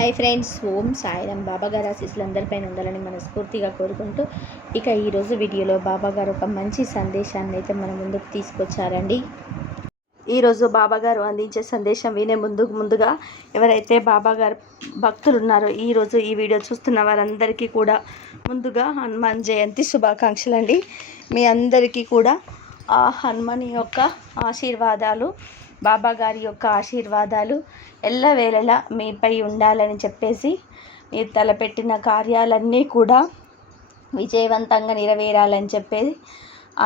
Hi friends Om Sairam. బాబా గారు ఆశీస్సులు అందరిపైన ఉండాలని మనస్ఫూర్తిగా కోరుకుంటూ ఇక ఈరోజు వీడియోలో బాబాగారు ఒక మంచి సందేశాన్ని అయితే మన ముందుకు తీసుకొచ్చారండి. ఈరోజు బాబాగారు అందించే సందేశం వినే ముందు ముందుగా ఎవరైతే బాబాగారు భక్తులు ఉన్నారో ఈరోజు ఈ వీడియో చూస్తున్న వారందరికీ కూడా ముందుగా హనుమాన్ జయంతి శుభాకాంక్షలు అండి మీ అందరికీ కూడా ఆ హనుమాన్ యొక్క ఆశీర్వాదాలు బాబా గారి యొక్క ఆశీర్వాదాలు ఎల్లవేళలా మీపై ఉండాలని చెప్పేసి మీరు తలపెట్టిన కార్యాలన్నీ కూడా విజయవంతంగా నెరవేరాలని చెప్పేసి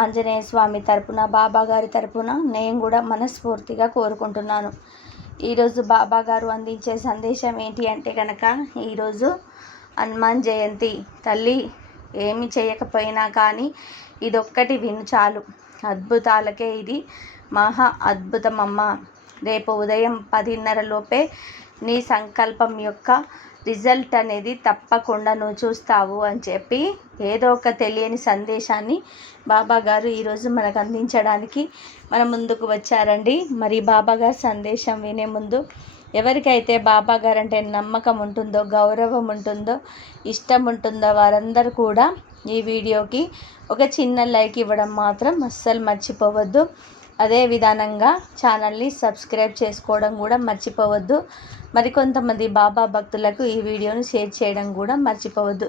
ఆంజనేయ స్వామి తరపున బాబా గారి తరపున నేను కూడా మనస్ఫూర్తిగా కోరుకుంటున్నాను. ఈరోజు బాబా గారు అందించే సందేశం ఏంటి అంటే కనుక ఈరోజు హనుమాన్ జయంతి. తల్లి ఏమి చేయకపోయినా కానీ ఇదొక్కటి విను చాలు. అద్భుతాలకే ఇది మహా అద్భుతమమ్మ. రేపు ఉదయం పదిన్నర లోపే నీ సంకల్పం యొక్క రిజల్ట్ అనేది తప్పకుండా నువ్వు చూస్తావు అని చెప్పి ఏదో ఒక తెలియని సందేశాన్ని బాబా గారు ఈరోజు మనకు అందించడానికి మన ముందుకు వచ్చారండి. మరి బాబా గారు సందేశం వినే ముందు ఎవరికైతే బాబా గారు అంటే నమ్మకం ఉంటుందో గౌరవం ఉంటుందో ఇష్టం ఉంటుందో వారందరూ కూడా ఈ వీడియోకి ఒక చిన్న లైక్ ఇవ్వడం మాత్రం అస్సలు మర్చిపోవద్దు. అదే విధానంగా ఛానల్ని సబ్స్క్రైబ్ చేసుకోవడం కూడా మర్చిపోవద్దు. మరికొంతమంది బాబా భక్తులకు ఈ వీడియోను షేర్ చేయడం కూడా మర్చిపోవద్దు.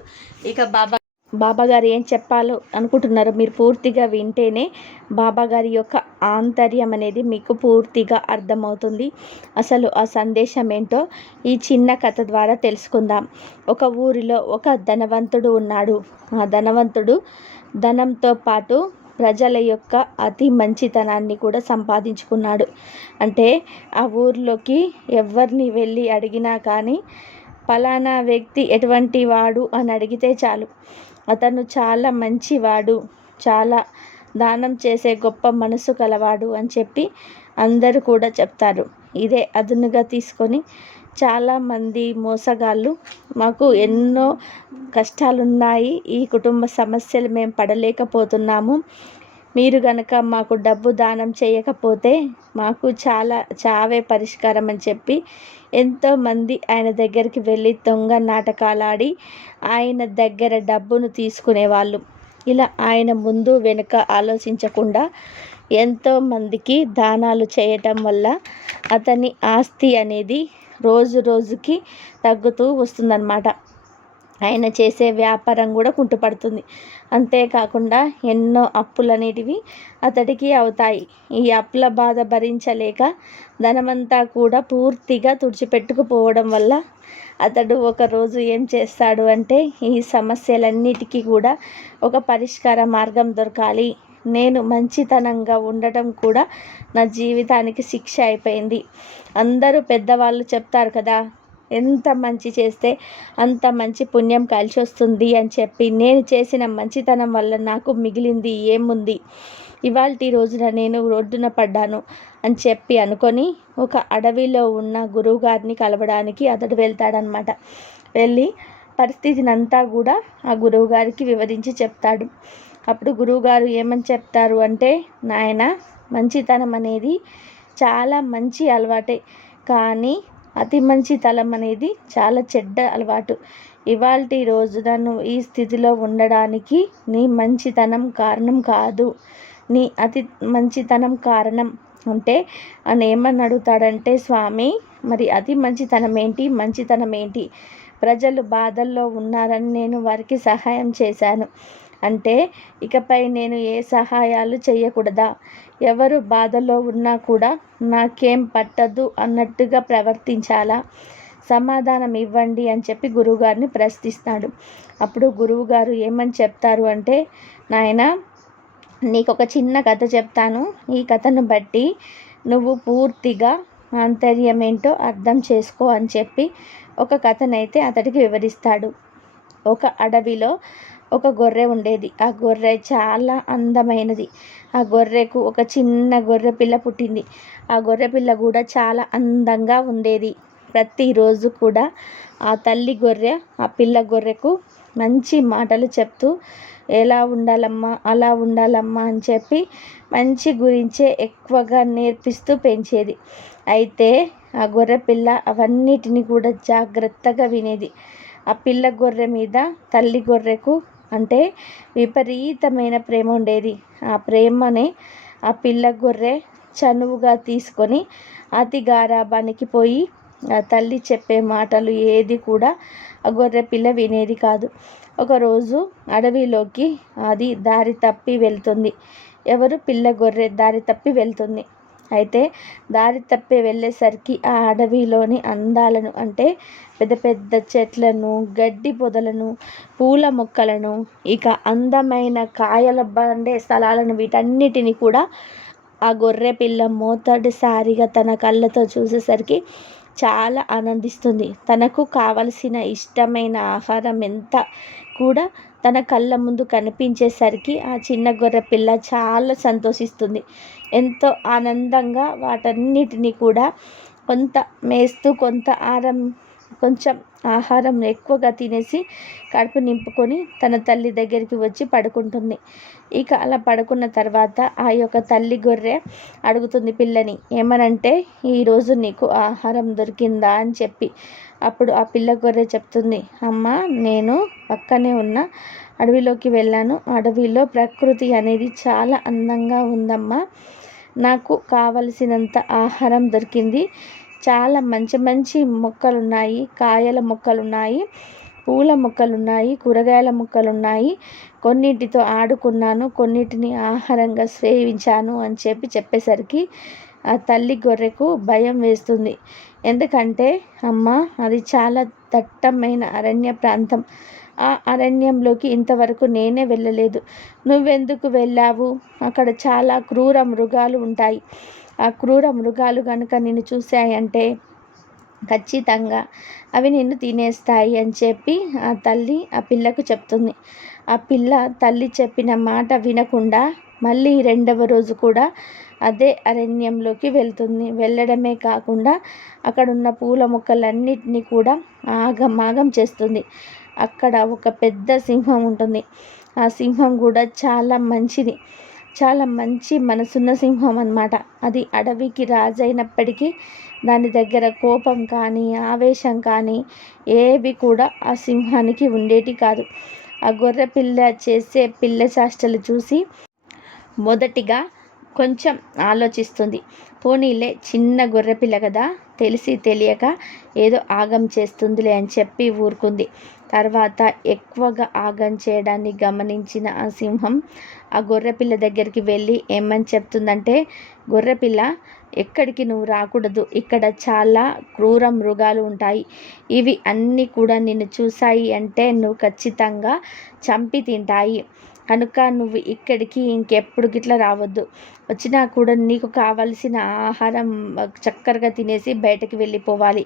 ఇక బాబా బాబా గారు ఏం చెప్పాలో అనుకుంటున్నారో మీరు పూర్తిగా వింటేనే బాబా గారి యొక్క ఆంతర్యం అనేది మీకు పూర్తిగా అర్థమవుతుంది. అసలు ఆ సందేశం ఏంటో ఈ చిన్న కథ ద్వారా తెలుసుకుందాం. ఒక ఊరిలో ఒక ధనవంతుడు ఉన్నాడు. ఆ ధనవంతుడు ధనంతో పాటు ప్రజల యొక్క అతి మంచితనాన్ని కూడా సంపాదించుకున్నాడు. అంటే ఆ ఊర్లోకి ఎవరిని వెళ్ళి అడిగినా కానీ ఫలానా వ్యక్తి ఎటువంటి వాడు అని అడిగితే చాలు. అతను చాలా మంచివాడు చాలా దానం చేసే గొప్ప మనసు కలవాడు అని చెప్పి అందరూ కూడా చెప్తారు. ఇదే అదునుగా తీసుకొని చాలామంది మోసగాళ్ళు మాకు ఎన్నో కష్టాలున్నాయి ఈ కుటుంబ సమస్యలు మేము పడలేకపోతున్నాము మీరు కనుక మాకు డబ్బు దానం చేయకపోతే మాకు చాలా చావే పరిష్కారం అని చెప్పి ఎంతోమంది ఆయన దగ్గరికి వెళ్ళి దొంగ నాటకాలు ఆడి ఆయన దగ్గర డబ్బును తీసుకునేవాళ్ళు. ఇలా ఆయన ముందు వెనుక ఆలోచించకుండా ఎంతోమందికి దానాలు చేయటం వల్ల అతని ఆస్తి అనేది రోజు రోజుకి తగ్గుతూ వస్తుందన్నమాట. ఆయన చేసే వ్యాపారం కూడా కుంటుపడుతుంది. అంతేకాకుండా ఎన్నో అప్పులు అనేటివి అతడికి అవుతాయి. ఈ అప్పుల బాధ భరించలేక ధనమంతా కూడా పూర్తిగా తుడిచిపెట్టుకుపోవడం వల్ల అతడు ఒకరోజు ఏం చేస్తాడు అంటే ఈ సమస్యలన్నిటికీ కూడా ఒక పరిష్కార మార్గం దొరకాలి. నేను మంచితనంగా ఉండటం కూడా నా జీవితానికి శిక్ష అయిపోయింది. అందరూ పెద్దవాళ్ళు చెప్తారు కదా ఎంత మంచి చేస్తే అంత మంచి పుణ్యం కలిసి వస్తుంది అని చెప్పి నేను చేసిన మంచితనం వల్ల నాకు మిగిలింది ఏముంది? ఇవాళ రోజున నేను రోడ్డున పడ్డాను అని చెప్పి అనుకొని ఒక అడవిలో ఉన్న గురువుగారిని కలవడానికి అతడు వెళ్తాడనమాట వెళ్ళి పరిస్థితిని అంతా కూడా ఆ గురువుగారికి వివరించి చెప్తాడు. అప్పుడు గురువుగారు ఏమని చెప్తారు అంటే నాయన మంచితనం అనేది చాలా మంచి అలవాటే. కానీ అతి మంచి తలం అనేది చాలా చెడ్డ అలవాటు. ఇవాల్టి రోజు నన్ను ఈ స్థితిలో ఉండడానికి నీ మంచితనం కారణం కాదు. నీ అతి మంచితనం కారణం అంటే అని ఏమని అడుగుతాడంటే స్వామి మరి అతి మంచితనం ఏంటి? మంచితనం ఏంటి? ప్రజలు బాధల్లో ఉన్నారని నేను వారికి సహాయం చేశాను. అంటే ఇకపై నేను ఏ సహాయాలు చేయకూడదా? ఎవరు బాధలో ఉన్నా కూడా నాకేం పట్టదు అన్నట్టుగా ప్రవర్తించాలా? సమాధానం ఇవ్వండి అని చెప్పి గురువుగారిని ప్రశ్నిస్తాడు. అప్పుడు గురువుగారు ఏమని చెప్తారు అంటే నాయన నీకు ఒక చిన్న కథ చెప్తాను. ఈ కథను బట్టి నువ్వు పూర్తిగా ఆంతర్యం ఏంటో అర్థం చేసుకో అని చెప్పి ఒక కథనైతే అతడికి వివరిస్తాడు. ఒక అడవిలో ఒక గొర్రె ఉండేది. ఆ గొర్రె చాలా అందమైనది. ఆ గొర్రెకు ఒక చిన్న గొర్రె పిల్ల పుట్టింది. ఆ గొర్రె పిల్ల కూడా చాలా అందంగా ఉండేది. ప్రతిరోజు కూడా ఆ తల్లి గొర్రె ఆ పిల్ల గొర్రెకు మంచి మాటలు చెప్తూ ఎలా ఉండాలమ్మా? అలా ఉండాలమ్మా? అని చెప్పి మంచి గురించే ఎక్కువగా నేర్పిస్తూ పెంచేది. అయితే ఆ గొర్రె పిల్ల అవన్నిటిని కూడా జాగ్రత్తగా వినేది. ఆ పిల్ల గొర్రె మీద తల్లి గొర్రెకు అంటే విపరీతమైన ప్రేమ ఉండేది. ఆ ప్రేమని ఆ పిల్ల గొర్రె చనువుగా తీసుకొని అతి గారాబానికి పోయి ఆ తల్లి చెప్పే మాటలు ఏది కూడా ఆ గొర్రె పిల్ల వినేది కాదు. ఒకరోజు అడవిలోకి అది దారి తప్పి వెళ్తుంది. ఎవరు? పిల్ల గొర్రె దారి తప్పి వెళ్తుంది. అయితే దారి తప్పి వెళ్ళేసరికి ఆ అడవిలోని అందాలను అంటే పెద్ద పెద్ద చెట్లను గడ్డి పొదలను పూల మొక్కలను ఇక అందమైన కాయల బండే స్థలాలను వీటన్నిటిని కూడా ఆ గొర్రె పిల్ల మొదటిసారిగా తన కళ్ళతో చూసేసరికి చాలా ఆనందిస్తుంది. తనకు కావలసిన ఇష్టమైన ఆహారం ఎంత కూడా తన కళ్ళ ముందు కనిపించేసరికి ఆ చిన్న గొర్రె పిల్ల చాలా సంతోషిస్తుంది. ఎంతో ఆనందంగా వాటన్నిటిని కూడా కొంత మేస్తూ కొంత ఆరం కొంచెం ఆహారం ఎక్కువగా తినేసి కడుపు నింపుకొని తన తల్లి దగ్గరికి వచ్చి పడుకుంటుంది. ఇక అలా పడుకున్న తర్వాత ఆ యొక్క తల్లి గొర్రె అడుగుతుంది పిల్లని ఏమనంటే ఈరోజు నీకు ఆహారం దొరికిందా? అని చెప్పి. అప్పుడు ఆ పిల్ల గొర్రె చెప్తుంది అమ్మ నేను పక్కనే ఉన్న అడవిలోకి వెళ్ళాను. అడవిలో ప్రకృతి అనేది చాలా అందంగా ఉందమ్మా. నాకు కావలసినంత ఆహారం దొరికింది. చాలా మంచి మంచి మొక్కలు ఉన్నాయి కాయల మొక్కలు ఉన్నాయి పూల మొక్కలు ఉన్నాయి కూరగాయల మొక్కలు ఉన్నాయి కొన్నిటితో ఆడుకున్నాను. కొన్నిటిని ఆహారంగా సేవించాను అని చెప్పి చెప్పేసరికి ఆ తల్లి గొర్రెకు భయం వేస్తుంది. ఎందుకంటే అమ్మ అది చాలా దట్టమైన అరణ్య ప్రాంతం. ఆ అరణ్యంలోకి ఇంతవరకు నేనే వెళ్ళలేదు. నువ్వెందుకు వెళ్ళావు? అక్కడ చాలా క్రూర మృగాలు ఉంటాయి. ఆ క్రూర మృగాలు కనుక నిన్ను చూశాయంటే ఖచ్చితంగా అవి నిన్ను తినేస్తాయి అని చెప్పి ఆ తల్లి ఆ పిల్లకు చెప్తుంది. ఆ పిల్ల తల్లి చెప్పిన మాట వినకుండా మళ్ళీ రెండవ రోజు కూడా అదే అరణ్యంలోకి వెళ్తుంది. వెళ్ళడమే కాకుండా అక్కడున్న పూల మొక్కలన్నిటినీ కూడా ఆగమాగం చేస్తుంది. అక్కడ ఒక పెద్ద సింహం ఉంటుంది. ఆ సింహం కూడా చాలా మంచిది. చాలా మంచి మనసున్న సింహం అన్నమాట. అది అడవికి రాజైనప్పటికీ దాని దగ్గర కోపం కానీ ఆవేశం కానీ ఏవి కూడా ఆ సింహానికి ఉండేటి కాదు. ఆ గొర్రె పిల్ల చేసే పిల్ల చేష్టలు చూసి మొదటిగా కొంచెం ఆలోచిస్తుంది. పోనీలే చిన్న గొర్రెపిల్ల కదా తెలిసి తెలియక ఏదో ఆగం చేస్తుందిలే అని చెప్పి ఊరుకుంది. తర్వాత ఎక్కువగా ఆగం చేయడాన్ని గమనించిన ఆ సింహం ఆ గొర్రెపిల్ల దగ్గరికి వెళ్ళి ఏమని చెప్తుందంటే గొర్రెపిల్ల ఎక్కడికి నువ్వు రాకూడదు. ఇక్కడ చాలా క్రూర మృగాలు ఉంటాయి. ఇవి అన్నీ కూడా నిన్ను చూశాయి అంటే నువ్వు ఖచ్చితంగా చంపి తింటాయి. కనుక నువ్వు ఇక్కడికి ఇంకెప్పుడు గిట్లా రావద్దు. వచ్చినా కూడా నీకు కావలసిన ఆహారం చక్కరగా తినేసి బయటకి వెళ్ళిపోవాలి.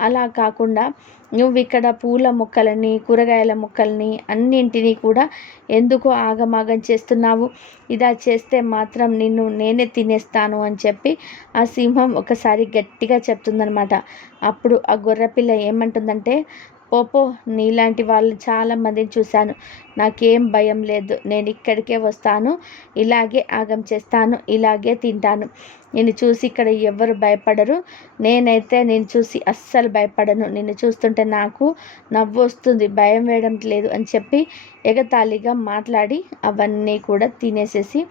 అలా కాకుండా నువ్వు ఇక్కడ పూల మొక్కలని కూరగాయల మొక్కల్ని అన్నింటినీ కూడా ఎందుకు ఆగమాగం చేస్తున్నావు? ఇలా చేస్తే మాత్రం నిన్ను నేనే తినేస్తాను అని చెప్పి ఆ సింహం ఒకసారి గట్టిగా చెప్తుందనమాట అప్పుడు ఆ గొర్రెపిల్ల ఏమంటుందంటే పోపో నీలాంటి వాళ్ళు చాలామందిని చూశాను. నాకేం భయం లేదు. నేను ఇక్కడికే వస్తాను. ఇలాగే ఆగం చేస్తాను. ఇలాగే తింటాను. నిన్ను చూసి ఇక్కడ ఎవ్వరు భయపడరు. నేనైతే నేను చూసి అస్సలు భయపడను. నిన్ను చూస్తుంటే నాకు నవ్వు వస్తుంది. భయం వేయడం లేదు అని చెప్పి ఎగతాళిగా మాట్లాడి అవన్నీ కూడా తినేసేసి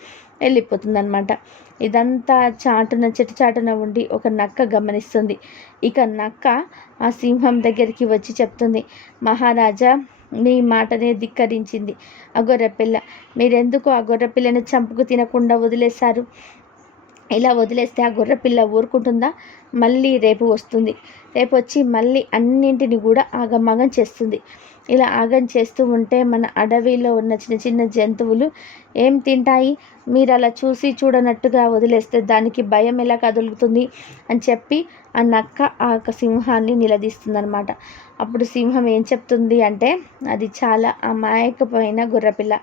వెళ్ళిపోతుందనమాట ఇదంతా చాటున చెట్టు చాటున ఉండి ఒక నక్క గమనిస్తుంది. ఇక నక్క ఆ సింహం దగ్గరికి వచ్చి చెప్తుంది మహారాజా మీ మాటనే ధిక్కరించింది. ఆ గొర్రెపిల్ల మీరెందుకు ఆ గొర్రెపిల్లను చంపుకు తినకుండా వదిలేశారు? ఇలా వదిలేస్తే ఆ గొర్రెపిల్ల ఊరుకుంటుందా? మళ్ళీ రేపు వస్తుంది. రేపు వచ్చి మళ్ళీ అన్నింటిని కూడా ఆగమాగం చేస్తుంది. ఇలా ఆగం చేస్తూ ఉంటే మన అడవిలో ఉన్న చిన్న చిన్న జంతువులు ఏం తింటాయి? మీరు అలా చూసి చూడనట్టుగా వదిలేస్తే దానికి భయం ఎలా కదులుతుంది? అని చెప్పి ఆ నక్క ఆ యొక్క సింహాన్ని నిలదీస్తుందనమాట అప్పుడు సింహం ఏం చెప్తుంది అంటే అది చాలా అమాయకపోయిన గొర్రెపిల్ల.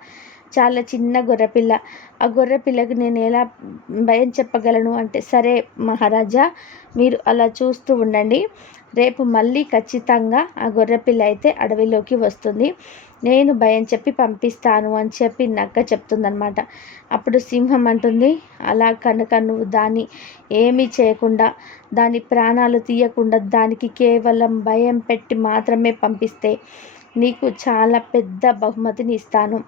చాలా చిన్న గొర్రెపిల్ల. ఆ గొర్రెపిల్లకు నేను ఎలా భయం చెప్పగలను అంటే సరే మహారాజా మీరు అలా చూస్తూ ఉండండి. రేపు మళ్ళీ ఖచ్చితంగా ఆ గొర్రెపిల్ల అయితే అడవిలోకి వస్తుంది. నేను భయం చెప్పి పంపిస్తాను అని చెప్పి నక్క చెప్తుందనమాట అప్పుడు సింహం అంటుంది అలా కనుక నువ్వు దాన్ని ఏమీ చేయకుండా దాని ప్రాణాలు తీయకుండా దానికి కేవలం భయం పెట్టి మాత్రమే పంపిస్తే నీకు చాలా పెద్ద బహుమతిని ఇస్తాను.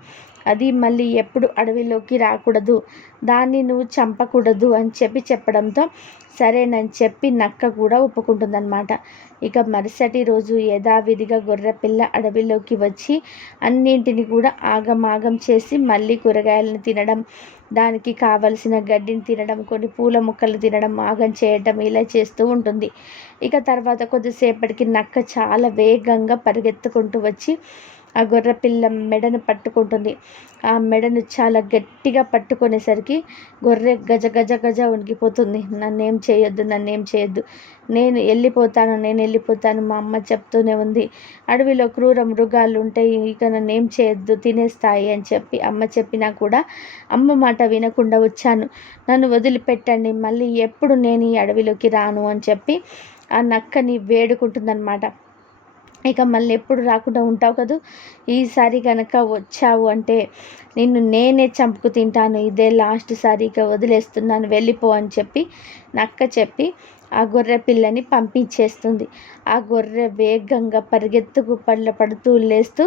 అది మళ్ళీ ఎప్పుడు అడవిలోకి రాకూడదు. దాన్ని నువ్వు చంపకూడదు అని చెప్పి చెప్పడంతో సరేనని చెప్పి నక్క కూడా ఒప్పుకుంటుందన్నమాట. ఇక మరుసటి రోజు యథావిధిగా గొర్రెపిల్ల అడవిలోకి వచ్చి అన్నింటిని కూడా ఆగమాగం చేసి మళ్ళీ కూరగాయలను తినడం దానికి కావలసిన గడ్డిని తినడం కొన్ని పూల మొక్కలు తినడం ఆగం చేయడం ఇలా చేస్తూ ఉంటుంది. ఇక తర్వాత కొద్దిసేపటికి నక్క చాలా వేగంగా పరిగెత్తుకుంటూ వచ్చి ఆ గొర్రె పిల్ల మెడను పట్టుకుంటుంది. ఆ మెడను చాలా గట్టిగా పట్టుకునేసరికి గొర్రె గజ గజ గజ ఉనికిపోతుంది నన్నేం చేయొద్దు నన్నేం చేయొద్దు. నేను వెళ్ళిపోతాను నేను వెళ్ళిపోతాను మా అమ్మ చెప్తూనే ఉంది. అడవిలో క్రూర మృగాలు ఉంటాయి ఇక నన్నేం చేయొద్దు తినేస్తాయి అని చెప్పి అమ్మ చెప్పినా కూడా అమ్మ మాట వినకుండా వచ్చాను. నన్ను వదిలిపెట్టండి మళ్ళీ ఎప్పుడు నేను ఈ అడవిలోకి రాను అని చెప్పి ఆ నక్కని వేడుకుంటుందన్నమాట. ఇక మళ్ళీ ఎప్పుడు రాకుండా ఉంటావు కదూ? ఈసారి కనుక వచ్చావు అంటే నిన్ను నేనే చంపుకు తింటాను. ఇదే లాస్ట్ సారి ఇక వదిలేస్తున్నాను. వెళ్ళిపో అని చెప్పి నక్క చెప్పి ఆ గొర్రె పిల్లని పంపించేస్తుంది. ఆ గొర్రె వేగంగా పరిగెత్తుకు పళ్ళ పడుతూ లేస్తూ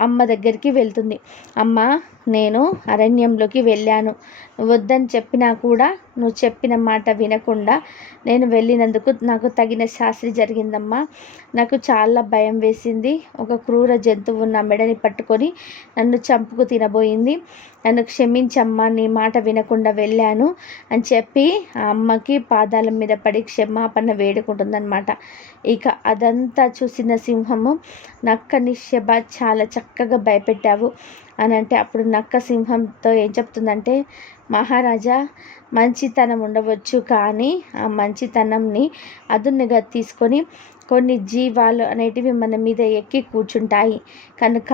అమ్మ దగ్గరికి వెళ్తుంది. అమ్మ నేను అరణ్యంలోకి వెళ్ళాను. వద్దని చెప్పినా కూడా నువ్వు చెప్పిన మాట వినకుండా నేను వెళ్ళినందుకు నాకు తగిన శాస్త్రి జరిగిందమ్మా. నాకు చాలా భయం వేసింది. ఒక క్రూర జంతువు నా మెడని పట్టుకొని నన్ను చంపుకు తినబోయింది. నన్ను క్షమించమ్మా నీ మాట వినకుండా వెళ్ళాను అని చెప్పి ఆ అమ్మకి పాదాల మీద పడి క్షమాపణ వేడుకుంటుందన్నమాట. ఇక అదంతా చూసిన సింహము నక్కని శబ చాలా చక్కగా భయపెట్టావు. అని అంటే అప్పుడు నక్క సింహంతో ఏం చెప్తుందంటే మహారాజా మంచితనం ఉండవచ్చు కానీ ఆ మంచితనంని అదునుగా తీసుకొని కొన్ని జీవాలు అనేటివి మన మీద ఎక్కి కూర్చుంటాయి. కనుక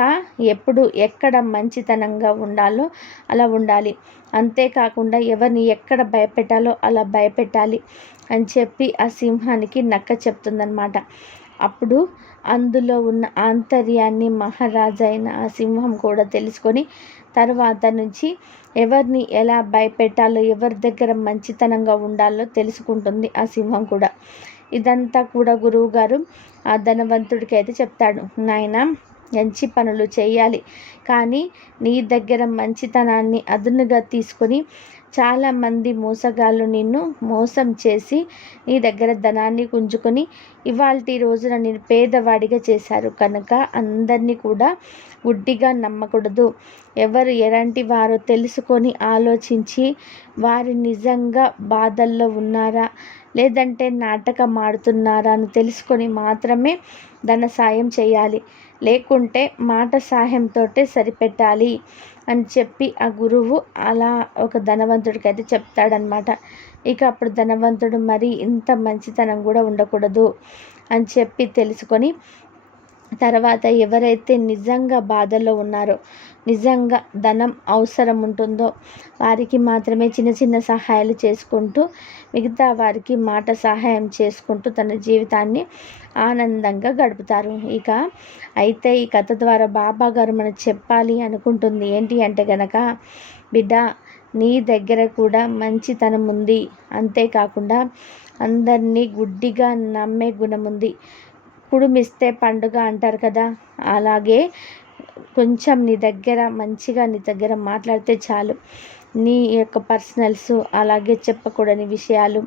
ఎప్పుడు ఎక్కడ మంచితనంగా ఉండాలో అలా ఉండాలి. అంతేకాకుండా ఎవరిని ఎక్కడ భయపెట్టాలో అలా భయపెట్టాలి అని చెప్పి ఆ సింహానికి నక్క చెప్తుందనమాట అప్పుడు అందులో ఉన్న ఆంతర్యాన్ని మహారాజైన ఆ సింహం కూడా తెలుసుకొని తర్వాత నుంచి ఎవరిని ఎలా భయపెట్టాలో ఎవరి దగ్గర మంచితనంగా ఉండాలో తెలుసుకుంటుంది ఆ సింహం కూడా. ఇదంతా కూడా గురువు గారు ఆ ధనవంతుడికి అయితే చెప్తాడు. నాయన మంచి పనులు చేయాలి. కానీ నీ దగ్గర మంచితనాన్ని అదునుగా తీసుకొని చాలామంది మోసగాళ్ళు నిన్ను మోసం చేసి నీ దగ్గర ధనాన్ని గుంజుకొని ఇవాళ రోజున నేను పేదవాడిగా చేశారు కనుక అందరినీ కూడా గుడ్డిగా నమ్మకూడదు. ఎవరు ఎలాంటి వారో తెలుసుకొని ఆలోచించి వారి నిజంగా బాధల్లో ఉన్నారా లేదంటే నాటకం ఆడుతున్నారా అని తెలుసుకొని మాత్రమే ధన సాయం చేయాలి. లేకుంటే మాట సాయంతో సరిపెట్టాలి అని చెప్పి ఆ గురువు అలా ఒక ధనవంతుడికి అయితే చెప్తాడనమాట ఇక అప్పుడు ధనవంతుడు మరి ఇంత మంచితనం కూడా ఉండకూడదు అని చెప్పి తెలుసుకొని తర్వాత ఎవరైతే నిజంగా బాధలో ఉన్నారో నిజంగా ధనం అవసరం ఉంటుందో వారికి మాత్రమే చిన్న చిన్న సహాయాలు చేసుకుంటూ మిగతా వారికి మాట సహాయం చేసుకుంటూ తన జీవితాన్ని ఆనందంగా గడుపుతారు. ఇక అయితే ఈ కథ ద్వారా బాబా గారు మనకు చెప్పాలి అనుకుంటుంది. ఏంటి అంటే గనక బిడ్డ నీ దగ్గర కూడా మంచితనం ఉంది. అంతేకాకుండా అందరినీ గుడ్డిగా నమ్మే గుణం ఉంది. కుడుమిస్తే పండుగ అంటారు కదా అలాగే కొంచెం నీ దగ్గర మంచిగా నీ దగ్గర మాట్లాడితే చాలు. నీ యొక్క పర్సనల్స్ అలాగే చెప్పకూడని విషయాలు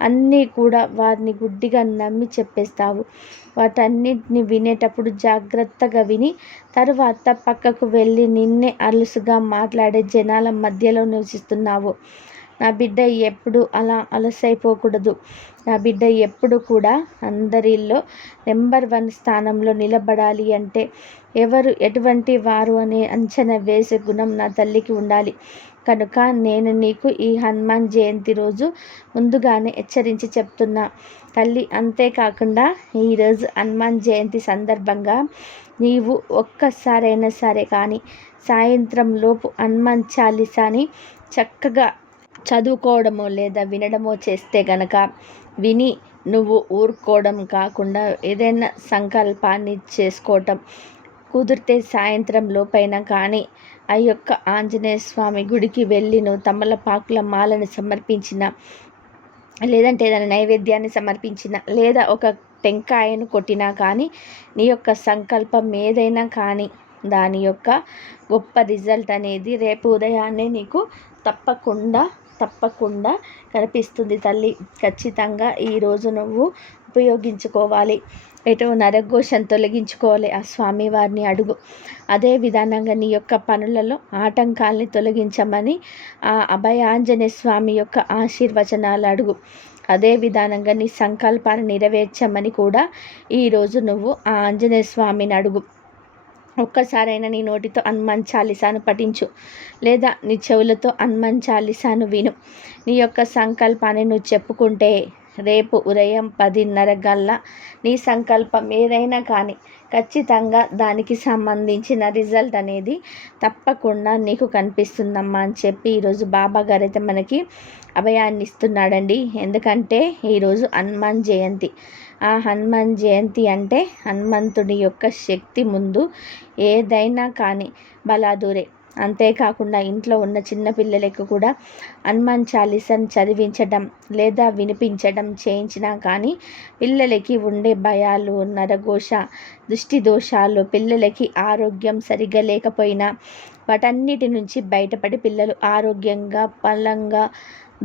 అన్నీ కూడా వారిని గుడ్డిగా నమ్మి చెప్పేస్తావు. వాటన్నిటిని వినేటప్పుడు జాగ్రత్తగా విని తరువాత పక్కకు వెళ్ళి నిన్నే అలుసుగా మాట్లాడే జనాల మధ్యలో నివసిస్తున్నావు. నా బిడ్డ ఎప్పుడు అలా అలసైపోకూడదు. నా బిడ్డ ఎప్పుడు కూడా అందరిలో నెంబర్ వన్ స్థానంలో నిలబడాలి అంటే ఎవరు ఎటువంటి వారు అనే అంచనా వేసే గుణం నా తల్లికి ఉండాలి. కనుక నేను నీకు ఈ హనుమాన్ జయంతి రోజు ముందుగానే హెచ్చరించి చెప్తున్నా. తల్లి అంతేకాకుండా ఈరోజు హనుమాన్ జయంతి సందర్భంగా నీవు ఒక్కసారైనా సరే కానీ సాయంత్రం లోపు హనుమాన్ చాలీసాని చక్కగా చదువుకోవడమో లేదా వినడమో చేస్తే గనక విని నువ్వు ఊరుకోవడం కాకుండా ఏదైనా సంకల్పాన్ని చేసుకోవటం కుదిరితే సాయంత్రం లోపైన కానీ ఆ యొక్క ఆంజనేయ స్వామి గుడికి వెళ్ళి నువ్వు తమలపాకుల మాలను సమర్పించిన లేదంటే ఏదైనా నైవేద్యాన్ని సమర్పించిన లేదా ఒక టెంకాయను కొట్టినా కానీ నీ యొక్క సంకల్పం ఏదైనా కానీ దాని యొక్క గొప్ప రిజల్ట్ అనేది రేపు ఉదయాన్నే నీకు తప్పకుండా తప్పకుండా కనిపిస్తుంది తల్లి. ఖచ్చితంగా ఈరోజు నువ్వు ఉపయోగించుకోవాలి. ఎటు నరఘోషం తొలగించుకోవాలి. ఆ స్వామివారిని అడుగు. అదే విధానంగా నీ యొక్క పనులలో ఆటంకాల్ని తొలగించమని ఆ అభయాంజనేయ స్వామి యొక్క ఆశీర్వచనాలు అడుగు. అదే విధానంగా నీ సంకల్పాన్ని నెరవేర్చమని కూడా ఈరోజు నువ్వు ఆ ఆంజనేయ స్వామిని అడుగు. ఒక్కసారైనా నీ నోటితో హనుమాన్ చాలీసాను పఠించు లేదా నీ చెవులతో హనుమాన్ చాలీసాను విను. నీ యొక్క సంకల్పాన్ని నువ్వు చెప్పుకుంటే రేపు ఉదయం పదిన్నర గల్లా నీ సంకల్పం ఏదైనా కానీ ఖచ్చితంగా దానికి సంబంధించిన రిజల్ట్ అనేది తప్పకుండా నీకు కనిపిస్తుందమ్మా అని చెప్పి ఈరోజు బాబా గారు అయితే మనకి అభయాన్ని ఇస్తున్నాడండి ఎందుకంటే ఈరోజు హనుమాన్ జయంతి. ఆ హనుమాన్ జయంతి అంటే హనుమంతుడి యొక్క శక్తి ముందు ఏదైనా కానీ బలాదూరే. అంతేకాకుండా ఇంట్లో ఉన్న చిన్నపిల్లలకు కూడా హనుమాన్ చాలీసాను చదివించడం లేదా వినిపించడం చేయించినా కానీ పిల్లలకి ఉండే భయాలు నరఘోష దృష్టి దోషాలు పిల్లలకి ఆరోగ్యం సరిగ్గా లేకపోయినా వాటన్నిటి నుంచి బయటపడి పిల్లలు ఆరోగ్యంగా బలంగా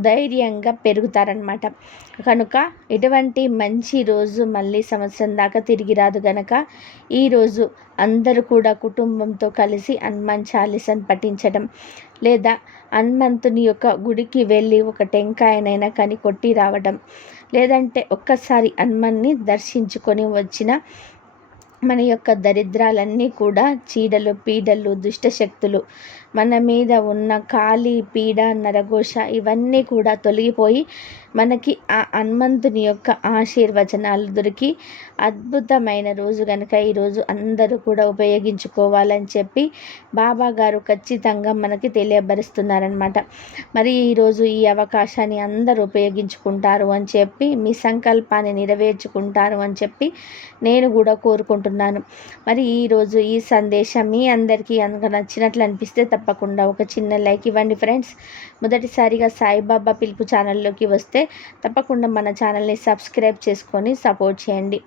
ధైర్యంగా పెరుగుతారనమాట కనుక ఎటువంటి మంచి రోజు మళ్ళీ సంవత్సరం దాకా తిరిగి రాదు గనక ఈరోజు అందరూ కూడా కుటుంబంతో కలిసి హనుమాన్ చాలీసాను పఠించడం లేదా హనుమంతుని యొక్క గుడికి వెళ్ళి ఒక టెంకాయనైనా కానీ కొట్టి రావడం లేదంటే ఒక్కసారి హనుమాన్ని దర్శించుకొని వచ్చిన మన యొక్క దరిద్రాలన్నీ కూడా చీడలు పీడలు దుష్టశక్తులు మన మీద ఉన్న కాలి పీడ నరఘోష ఇవన్నీ కూడా తొలగిపోయి మనకి ఆ హనుమంతుని యొక్క ఆశీర్వచనాలు దొరికి అద్భుతమైన రోజు కనుక ఈరోజు అందరూ కూడా ఉపయోగించుకోవాలని చెప్పి బాబా గారు ఖచ్చితంగా మనకి తెలియబరుస్తున్నారనమాట మరి ఈరోజు ఈ అవకాశాన్ని అందరూ ఉపయోగించుకుంటారు అని చెప్పి మీ సంకల్పాన్ని నెరవేర్చుకుంటారు అని చెప్పి నేను కూడా కోరుకుంటున్నాను. మరి ఈరోజు ఈ సందేశం మీ అందరికీ అందుకు నచ్చినట్లు అనిపిస్తే తప్పకుండా ఒక చిన్న లైక్ ఇవ్వండి ఫ్రెండ్స్. మొదటిసారిగా సాయిబాబా పిలుపు ఛానల్లోకి వస్తే తప్పకుండా మన ఛానల్ని సబ్స్క్రైబ్ చేసుకొని సపోర్ట్ చేయండి.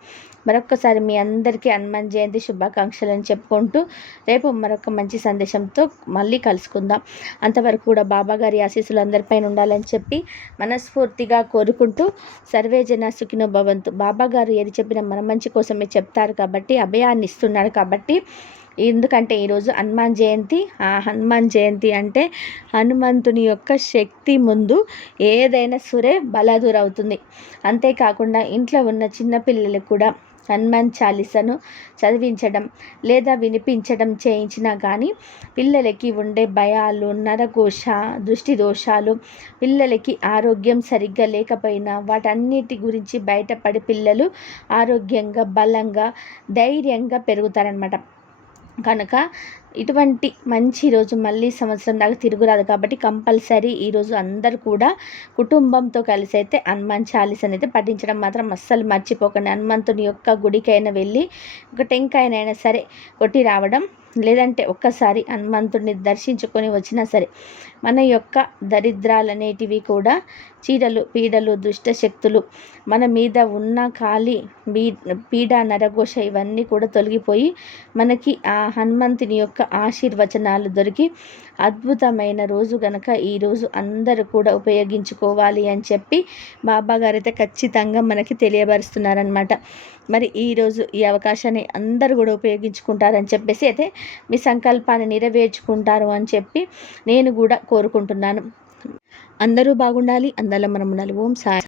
మరొకసారి మీ అందరికీ హనుమాన్ జయంతి శుభాకాంక్షలు అని చెప్పుకుంటూ రేపు మరొక మంచి సందేశంతో మళ్ళీ కలుసుకుందాం. అంతవరకు కూడా బాబా గారి ఆశీస్సులు అందరిపైన ఉండాలని చెప్పి మనస్ఫూర్తిగా కోరుకుంటూ సర్వే జన సుఖినో భవంతు. బాబా గారు ఏది చెప్పినా మన మంచి కోసమే చెప్తారు కాబట్టి అభయాన్ని ఇస్తున్నాడు కాబట్టి ఎందుకంటే ఈరోజు హనుమాన్ జయంతి. ఆ హనుమాన్ జయంతి అంటే హనుమంతుని యొక్క శక్తి ముందు ఏదైనా సురే బలాదురవుతుంది అంతేకాకుండా ఇంట్లో ఉన్న చిన్నపిల్లలకు కూడా హనుమాన్ చాలీసను చదివించడం లేదా వినిపించడం చేయించినా కానీ పిల్లలకి ఉండే భయాలు నరఘోష దృష్టి దోషాలు పిల్లలకి ఆరోగ్యం సరిగ్గా లేకపోయినా వాటన్నిటి గురించి బయటపడి పిల్లలు ఆరోగ్యంగా బలంగా ధైర్యంగా పెరుగుతారనమాట కనుక ఇటువంటి మంచి రోజు మళ్ళీ సంవత్సరం దాకా తిరుగురాదు కాబట్టి కంపల్సరీ ఈరోజు అందరు కూడా కుటుంబంతో కలిసి అయితే హనుమాన్ చాలీస్ అయితే పఠించడం మాత్రం అస్సలు మర్చిపోకండి. హనుమంతుని యొక్క గుడికైనా వెళ్ళి ఒక టెంకాయనైనా సరే కొట్టి రావడం లేదంటే ఒక్కసారి హనుమంతుడిని దర్శించుకొని వచ్చినా సరే మన యొక్క దరిద్రాలనేటివి కూడా చీడలు పీడలు దుష్ట శక్తులు మన మీద ఉన్న ఖాళీ బీ పీడ నరఘోష ఇవన్నీ కూడా తొలగిపోయి మనకి ఆ హనుమంతుని యొక్క ఆశీర్వచనాలు దొరికి అద్భుతమైన రోజు గనక ఈరోజు అందరూ కూడా ఉపయోగించుకోవాలి అని చెప్పి బాబా గారైతే అయితే ఖచ్చితంగా మనకి తెలియబరుస్తున్నారనమాట మరి ఈరోజు ఈ అవకాశాన్ని అందరూ కూడా ఉపయోగించుకుంటారని చెప్పేసి అయితే మీ సంకల్పాన్ని నెరవేర్చుకుంటారు అని చెప్పి నేను కూడా కోరుకుంటున్నాను. అందరూ బాగుండాలి. అందరిలో మనం ఉండాలి ఓం సాయి.